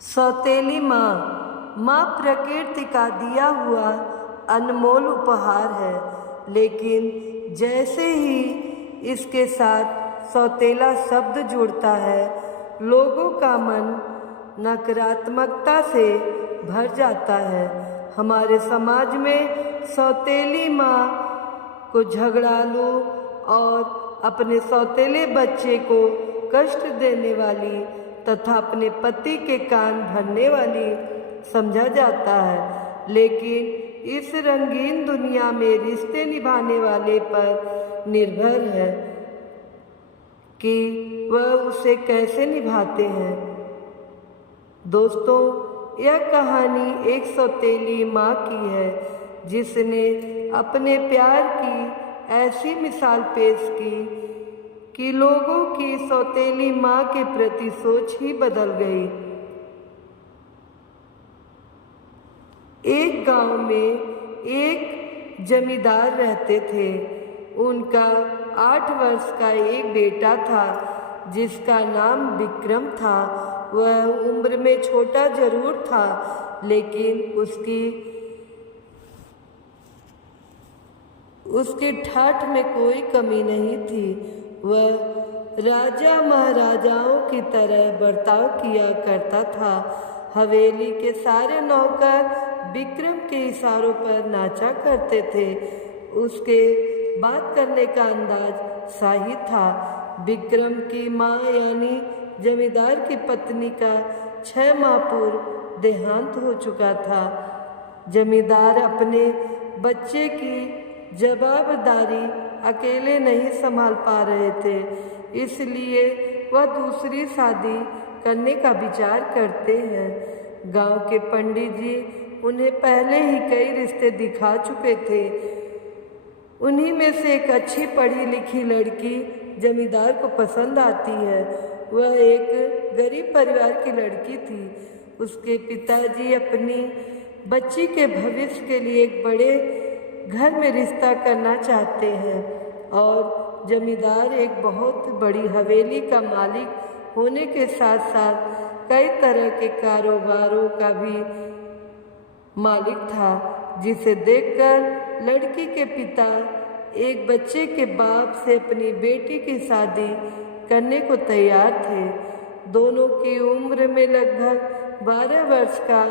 सौतेली माँ प्रकृति का दिया हुआ अनमोल उपहार है, लेकिन जैसे ही इसके साथ सौतेला शब्द जुड़ता है, लोगों का मन नकारात्मकता से भर जाता है। हमारे समाज में सौतेली माँ को झगड़ालू और अपने सौतेले बच्चे को कष्ट देने वाली तथा अपने पति के कान भरने वाली समझा जाता है, लेकिन इस रंगीन दुनिया में रिश्ते निभाने वाले पर निर्भर है कि वह उसे कैसे निभाते हैं। दोस्तों, यह कहानी एक सौतेली माँ की है जिसने अपने प्यार की ऐसी मिसाल पेश की कि लोगों की सौतेली माँ के प्रति सोच ही बदल गई। एक गांव में एक जमींदार रहते थे। उनका 8 वर्ष का एक बेटा था जिसका नाम विक्रम था। वह उम्र में छोटा जरूर था, लेकिन उसकी ठाठ में कोई कमी नहीं थी। वह राजा महाराजाओं की तरह बर्ताव किया करता था। हवेली के सारे नौकर विक्रम के इशारों पर नाचा करते थे। उसके बात करने का अंदाज शाही था। विक्रम की माँ यानी जमींदार की पत्नी का 6 माह पूर्व देहांत हो चुका था। जमींदार अपने बच्चे की जवाबदारी अकेले नहीं संभाल पा रहे थे, इसलिए वह दूसरी शादी करने का विचार करते हैं। गांव के पंडित जी उन्हें पहले ही कई रिश्ते दिखा चुके थे। उन्हीं में से एक अच्छी पढ़ी लिखी लड़की जमींदार को पसंद आती है। वह एक गरीब परिवार की लड़की थी। उसके पिताजी अपनी बच्ची के भविष्य के लिए एक बड़े घर में रिश्ता करना चाहते हैं और जमींदार एक बहुत बड़ी हवेली का मालिक होने के साथ साथ कई तरह के कारोबारों का भी मालिक था, जिसे देखकर लड़की के पिता एक बच्चे के बाप से अपनी बेटी की शादी करने को तैयार थे। दोनों की उम्र में लगभग 12 वर्ष का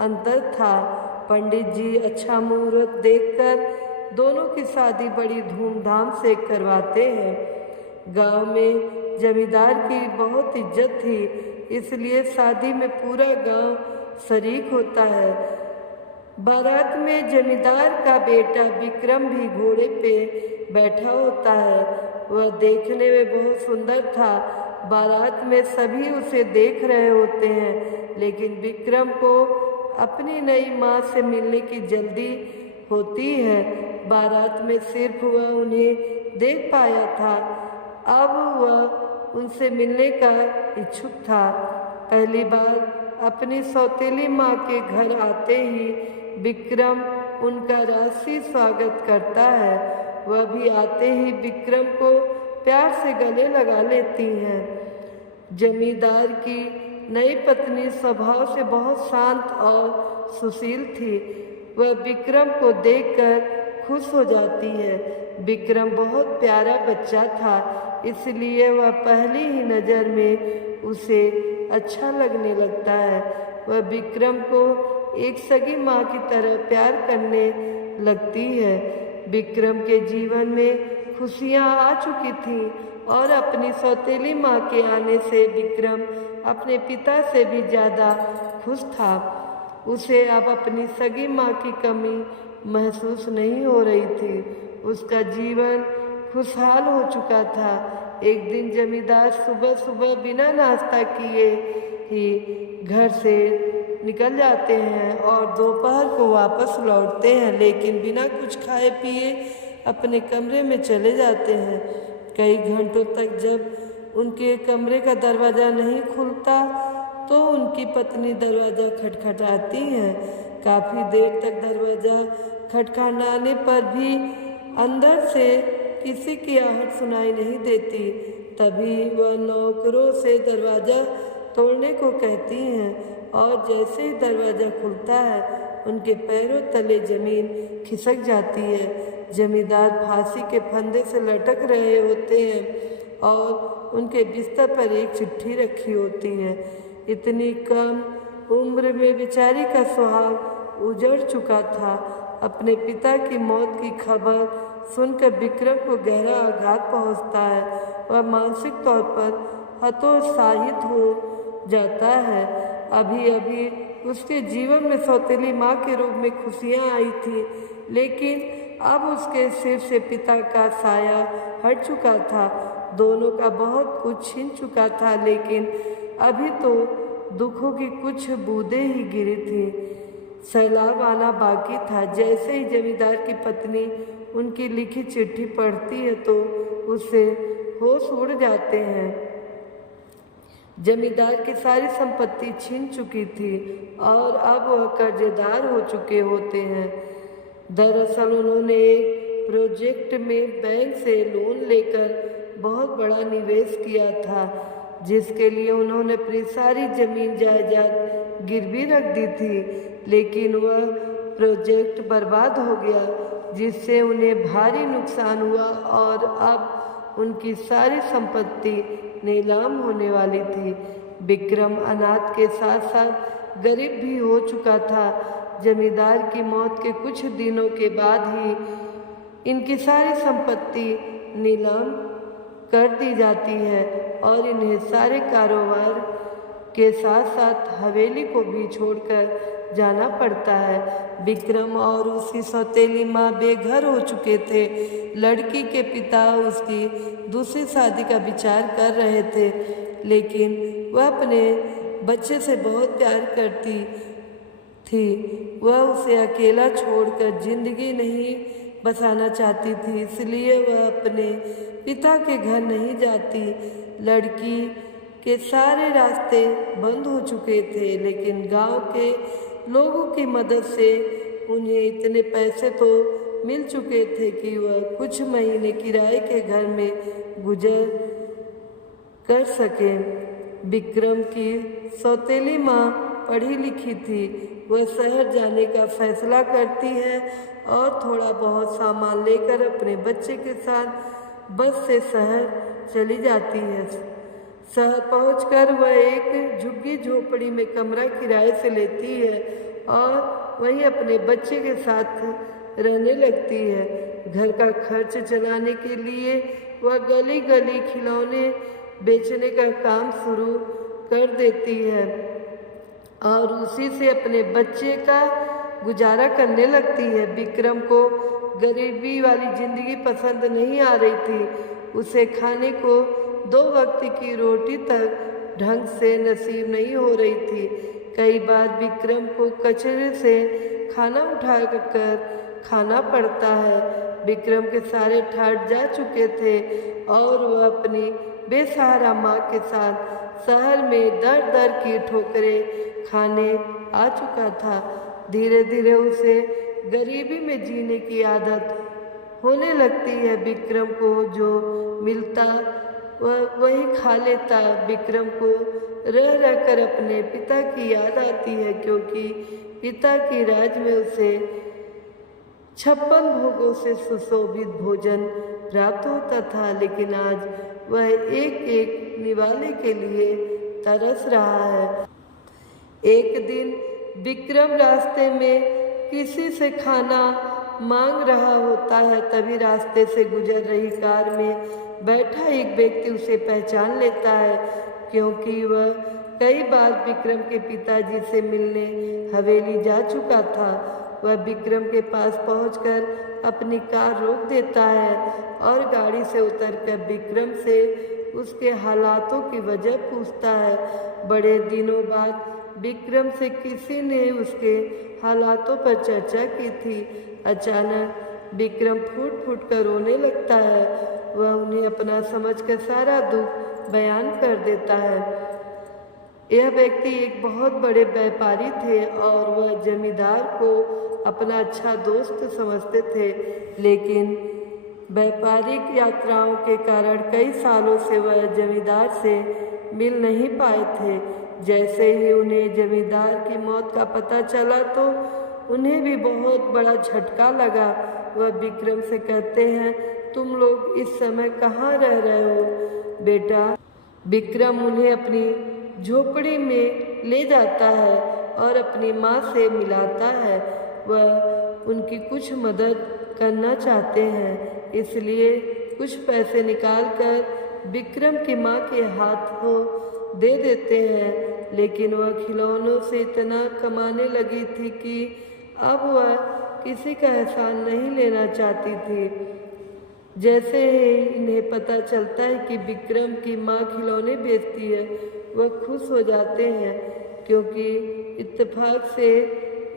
अंतर था। पंडित जी अच्छा मुहूर्त देखकर दोनों की शादी बड़ी धूमधाम से करवाते हैं। गांव में जमींदार की बहुत इज्जत थी, इसलिए शादी में पूरा गांव शरीक होता है। बारात में जमींदार का बेटा विक्रम भी घोड़े पे बैठा होता है। वह देखने में बहुत सुंदर था। बारात में सभी उसे देख रहे होते हैं, लेकिन विक्रम को अपनी नई माँ से मिलने की जल्दी होती है। बारात में सिर्फ वह उन्हें देख पाया था, अब वह उनसे मिलने का इच्छुक था। पहली बार अपनी सौतेली माँ के घर आते ही विक्रम उनका राशि स्वागत करता है। वह भी आते ही विक्रम को प्यार से गले लगा लेती हैं। जमींदार की नई पत्नी स्वभाव से बहुत शांत और सुशील थी। वह विक्रम को देखकर खुश हो जाती है। विक्रम बहुत प्यारा बच्चा था, इसलिए वह पहली ही नज़र में उसे अच्छा लगने लगता है। वह विक्रम को एक सगी माँ की तरह प्यार करने लगती है। विक्रम के जीवन में खुशियाँ आ चुकी थीं और अपनी सौतेली माँ के आने से विक्रम अपने पिता से भी ज़्यादा खुश था। उसे अब अपनी सगी माँ की कमी महसूस नहीं हो रही थी। उसका जीवन खुशहाल हो चुका था। एक दिन जमींदार सुबह सुबह बिना नाश्ता किए ही घर से निकल जाते हैं और दोपहर को वापस लौटते हैं, लेकिन बिना कुछ खाए पिए अपने कमरे में चले जाते हैं। कई घंटों तक जब उनके कमरे का दरवाज़ा नहीं खुलता तो उनकी पत्नी दरवाज़ा खटखटाती हैं। काफ़ी देर तक दरवाज़ा खटखटाने पर भी अंदर से किसी की आहट सुनाई नहीं देती। तभी वह नौकरों से दरवाज़ा तोड़ने को कहती हैं और जैसे ही दरवाज़ा खुलता है उनके पैरों तले जमीन खिसक जाती है। जमींदार फांसी के फंदे से लटक रहे होते हैं और उनके बिस्तर पर एक चिट्ठी रखी होती है। इतनी कम उम्र में बेचारी का सुहाग उजड़ चुका था। अपने पिता की मौत की खबर सुनकर विक्रम को गहरा आघात पहुंचता है। वह मानसिक तौर पर हतोत्साहित हो जाता है। अभी अभी उसके जीवन में सौतेली माँ के रूप में खुशियाँ आई थी, लेकिन अब उसके सिर से पिता का साया हट चुका था। दोनों का बहुत कुछ छीन चुका था, लेकिन अभी तो दुखों की कुछ बूंदें ही गिरी थी। सैलाब आना बाकी था। जैसे ही जमींदार की पत्नी उनकी लिखी चिट्ठी पढ़ती है तो उससे होश उड़ जाते हैं। जमींदार की सारी संपत्ति छीन चुकी थी और अब वह कर्जदार हो चुके होते हैं। दरअसल उन्होंने एक प्रोजेक्ट में बैंक से लोन लेकर बहुत बड़ा निवेश किया था, जिसके लिए उन्होंने अपनी सारी जमीन जायदाद गिरवी रख दी थी, लेकिन वह प्रोजेक्ट बर्बाद हो गया, जिससे उन्हें भारी नुकसान हुआ और अब उनकी सारी संपत्ति नीलाम होने वाली थी। विक्रम अनाथ के साथ साथ गरीब भी हो चुका था। जमींदार की मौत के कुछ दिनों के बाद ही इनकी सारी संपत्ति नीलाम कर दी जाती है और इन्हें सारे कारोबार के साथ साथ हवेली को भी छोड़कर जाना पड़ता है। विक्रम और उसकी सौतेली माँ बेघर हो चुके थे। लड़की के पिता उसकी दूसरी शादी का विचार कर रहे थे, लेकिन वह अपने बच्चे से बहुत प्यार करती थी। वह उसे अकेला छोड़कर जिंदगी नहीं बसाना चाहती थी, इसलिए वह अपने पिता के घर नहीं जाती। लड़की के सारे रास्ते बंद हो चुके थे, लेकिन गांव के लोगों की मदद से उन्हें इतने पैसे तो मिल चुके थे कि वह कुछ महीने किराए के घर में गुजर कर सके। विक्रम की सौतेली माँ पढ़ी लिखी थी। वह शहर जाने का फैसला करती है और थोड़ा बहुत सामान लेकर अपने बच्चे के साथ बस से शहर चली जाती है। शहर पहुंचकर वह एक झुग्गी झोपड़ी में कमरा किराए से लेती है और वहीं अपने बच्चे के साथ रहने लगती है। घर का खर्च चलाने के लिए वह गली गली खिलौने बेचने का काम शुरू कर देती है और उसी से अपने बच्चे का गुजारा करने लगती है। विक्रम को गरीबी वाली जिंदगी पसंद नहीं आ रही थी। उसे खाने को 2 वक्त की रोटी तक ढंग से नसीब नहीं हो रही थी। कई बार विक्रम को कचरे से खाना उठा कर खाना पड़ता है। विक्रम के सारे ठाठ जा चुके थे और वह अपनी बेसहारा माँ के साथ शहर में दर दर की ठोकरें खाने आ चुका था। धीरे धीरे उसे गरीबी में जीने की आदत होने लगती है। विक्रम को जो मिलता वह वही खा लेता। विक्रम को रह रह कर अपने पिता की याद आती है, क्योंकि पिता की राज में उसे 56 भोगों से सुशोभित भोजन प्राप्त होता था, लेकिन आज वह एक एक निवाले के लिए तरस रहा है। एक दिन विक्रम रास्ते में किसी से खाना मांग रहा होता है, तभी रास्ते से गुजर रही कार में बैठा एक व्यक्ति उसे पहचान लेता है, क्योंकि वह कई बार विक्रम के पिताजी से मिलने हवेली जा चुका था। वह विक्रम के पास पहुंचकर अपनी कार रोक देता है और गाड़ी से उतरकर विक्रम से उसके हालातों की वजह पूछता है। बड़े दिनों बाद विक्रम से किसी ने उसके हालातों पर चर्चा की थी। अचानक विक्रम फूट फूट कर रोने लगता है। वह उन्हें अपना समझकर सारा दुख बयान कर देता है। यह व्यक्ति एक बहुत बड़े व्यापारी थे और वह जमींदार को अपना अच्छा दोस्त समझते थे, लेकिन व्यापारिक यात्राओं के कारण कई सालों से वह जमींदार से मिल नहीं पाए थे। जैसे ही उन्हें जमींदार की मौत का पता चला तो उन्हें भी बहुत बड़ा झटका लगा। वह विक्रम से कहते हैं, तुम लोग इस समय कहाँ रह रहे हो बेटा? विक्रम उन्हें अपनी झोपड़ी में ले जाता है और अपनी माँ से मिलाता है। वह उनकी कुछ मदद करना चाहते हैं, इसलिए कुछ पैसे निकालकर विक्रम की माँ के हाथों दे देते हैं। लेकिन वह खिलौनों से इतना कमाने लगी थी कि अब वह किसी का एहसान नहीं लेना चाहती थी। जैसे ही इन्हें पता चलता है कि विक्रम की माँ खिलौने बेचती है, वह खुश हो जाते हैं, क्योंकि इत्तेफाक से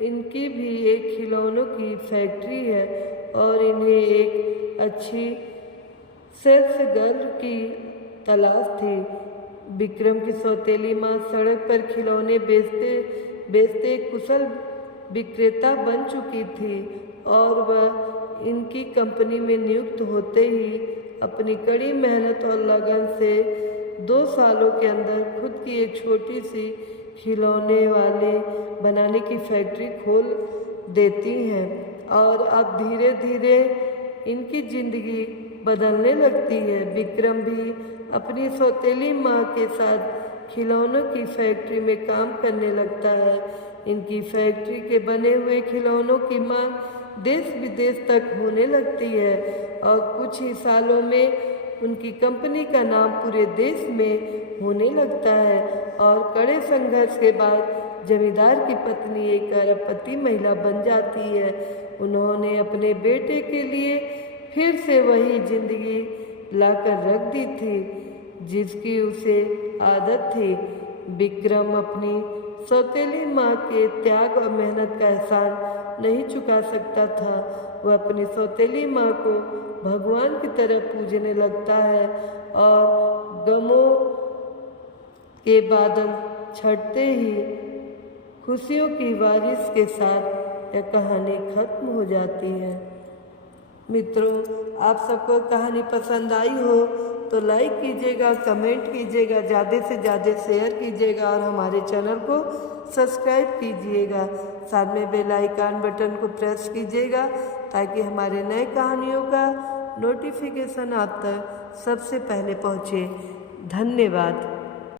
इनकी भी एक खिलौनों की फैक्ट्री है और इन्हें एक अच्छी सेल्स गर्ल की तलाश थी। विक्रम की सौतेली माँ सड़क पर खिलौने बेचते बेचते कुशल विक्रेता बन चुकी थी और वह इनकी कंपनी में नियुक्त होते ही अपनी कड़ी मेहनत और लगन से 2 सालों के अंदर खुद की एक छोटी सी खिलौने वाले बनाने की फैक्ट्री खोल देती हैं और अब धीरे धीरे इनकी ज़िंदगी बदलने लगती है। विक्रम भी अपनी सौतेली माँ के साथ खिलौनों की फैक्ट्री में काम करने लगता है। इनकी फैक्ट्री के बने हुए खिलौनों की मांग देश विदेश तक होने लगती है और कुछ ही सालों में उनकी कंपनी का नाम पूरे देश में होने लगता है। और कड़े संघर्ष के बाद जमींदार की पत्नी एक अरबपति महिला बन जाती है। उन्होंने अपने बेटे के लिए फिर से वही जिंदगी लाकर रख दी थी जिसकी उसे आदत थी। विक्रम अपनी सौतेली माँ के त्याग और मेहनत का एहसान नहीं चुका सकता था। वह अपनी सौतेली माँ को भगवान की तरह पूजने लगता है और गमों के बादल छटते ही खुशियों की बारिश के साथ यह कहानी खत्म हो जाती है। मित्रों, आप सबको कहानी पसंद आई हो तो लाइक कीजिएगा, कमेंट कीजिएगा, ज़्यादा से ज़्यादा शेयर कीजिएगा और हमारे चैनल को सब्सक्राइब कीजिएगा। साथ में बेल आइकन बटन को प्रेस कीजिएगा ताकि हमारे नए कहानियों का नोटिफिकेशन आप तक सबसे पहले पहुँचे। धन्यवाद।